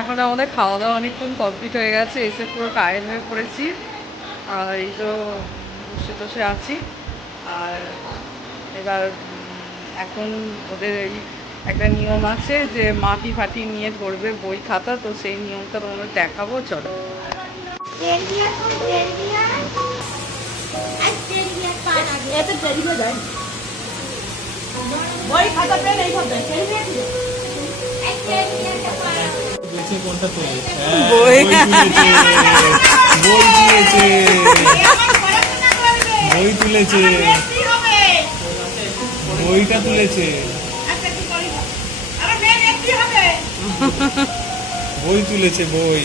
এখন আমাদের খাওয়া দাওয়া অনেকক্ষণ কমপ্লিট হয়ে গেছে, এসে পুরো টায়ার্ড হয়ে পড়েছি। আর এই তো বসে বসে আছি। আর এবার এখন ওদের এই একটা নিয়ম আছে যে মাটি ফাটি নিয়ে ধরবে বই খাতা, তো সেই নিয়মটা তোমাদের দেখাবো, চলো। কোনটা বই। বই তুলেছে বই তুলেছে বইটা তুলেছে বই তুলেছে বই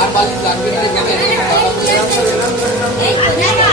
আর বাকি লাগবে না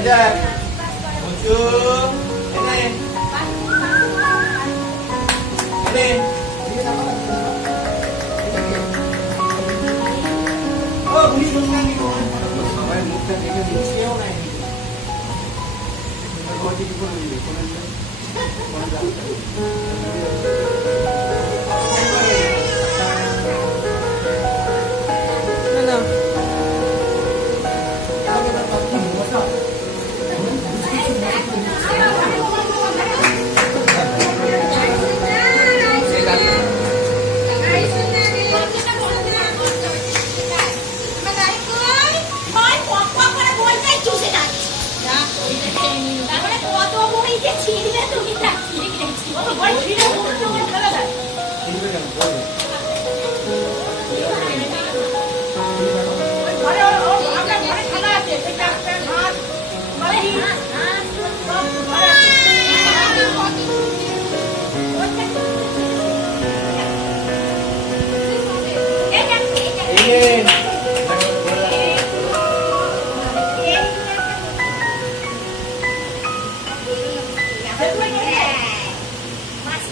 এখানে এই দেখ বুঝছ এনে এনে ও ভুলি মুখটা কি সবাই মুখটা দেখে দিচ্ছেও নাই ঘটি কি করে দিবে কোন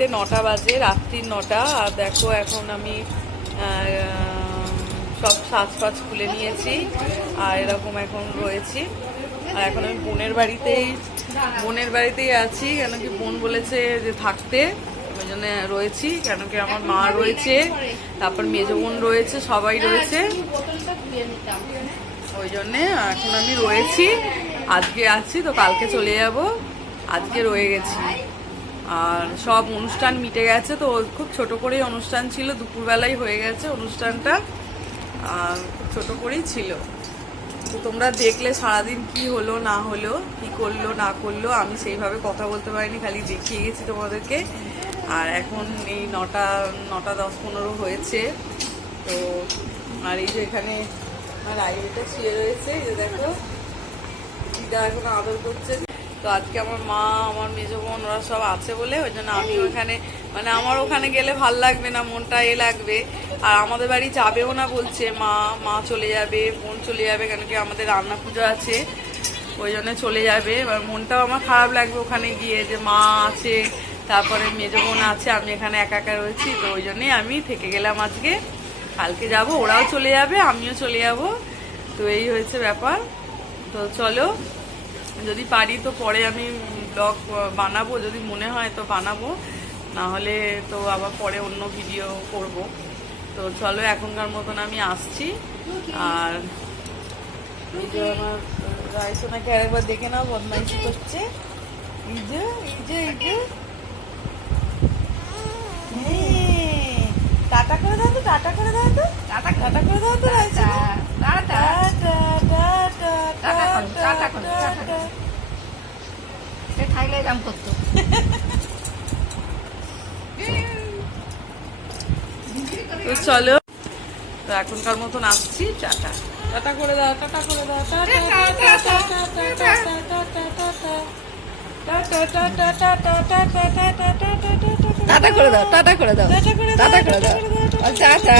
ঘড়িতে নটা বাজে রাত্রির নটা। আর দেখো এখন আমি সব সাজ ফাজ খুলে নিয়েছি। আর এরকম এখন রয়েছি। আর এখন আমি বোনের বাড়িতেই বোনের বাড়িতেই আছি। কেন কি বোন বলেছে যে থাকতে। ওই জন্য রয়েছি। কেন কি আমার মা রয়েছে, তারপর মেজো বোন রয়েছে, সবাই রয়েছে। ওই জন্যে এখন আমি রয়েছি। আজকে আছি, তো কালকে চলে যাব। আজকে রয়ে গেছি। আর সব অনুষ্ঠান মিটে গেছে, তো খুব ছোট করেই অনুষ্ঠান ছিল দুপুরবেলায় হয়ে গেছে অনুষ্ঠানটা, আর খুব ছোট করেই ছিল। তো তোমরা দেখলে সারাদিন কি হলো, না হলো, কি করল, না করল, আমি সেইভাবে কথা বলতে পারিনি, খালি দেখিয়ে গেছি তোমাদেরকে। আর এখন এই নটা নটা দশ পনেরো হয়েছে, তো আর এই যে এখানে আমার আইডিটা শুয়ে রয়েছে, এই যে দেখো, দিদা এখন আদর করছে। তো আজকে আমার মা আমার মেজো বোন ওরা সব আছে বলে ওই জন্য আমি ওখানে মানে আমার ওখানে গেলে ভালো লাগবে না মনটা এ লাগবে। আর আমাদের বাড়ি যাবেও না বলছে মা মা চলে যাবে বোন চলে যাবে কেন কি আমাদের রান্না পুজো আছে ওই জন্য চলে যাবে। এবার মনটাও আমার খারাপ লাগবে ওখানে গিয়ে যে মা আছে তারপরে মেজো বোন আছে আমি এখানে একা একা রয়েছি তো ওই জন্যই আমি থেকে গেলাম আজকে। কালকে যাব ওরাও চলে যাবে আমিও চলে যাব। তো এই হয়েছে ব্যাপার। তো চলো যদি পারি তো পরে আমি ব্লগ বানাবো। যদি মনে হয় তো বানাবো। না হলে তো আবার পরে অন্য ভিডিও করব। তো চলো এখনকার মতন আমি আসছি। আর এই যে আমার রায়সোনাকে আরেকবার দেখে নাও বদমাইশি করছে। এই যে এই যে এই যে। হ্যাঁ, টাটা করে দাও তো টাটা করে দাও তো। টাটা। টাটা করে দাও তো রায়সোনা টাটা। টাটা টাটা টাটা করতো তো চলো তো এখনকার মতন আসছি টাটা টাটা করে দাও টাটা করে দাও টাটা করে দাও টাটা করে দাও টাটা করে দাও টাটা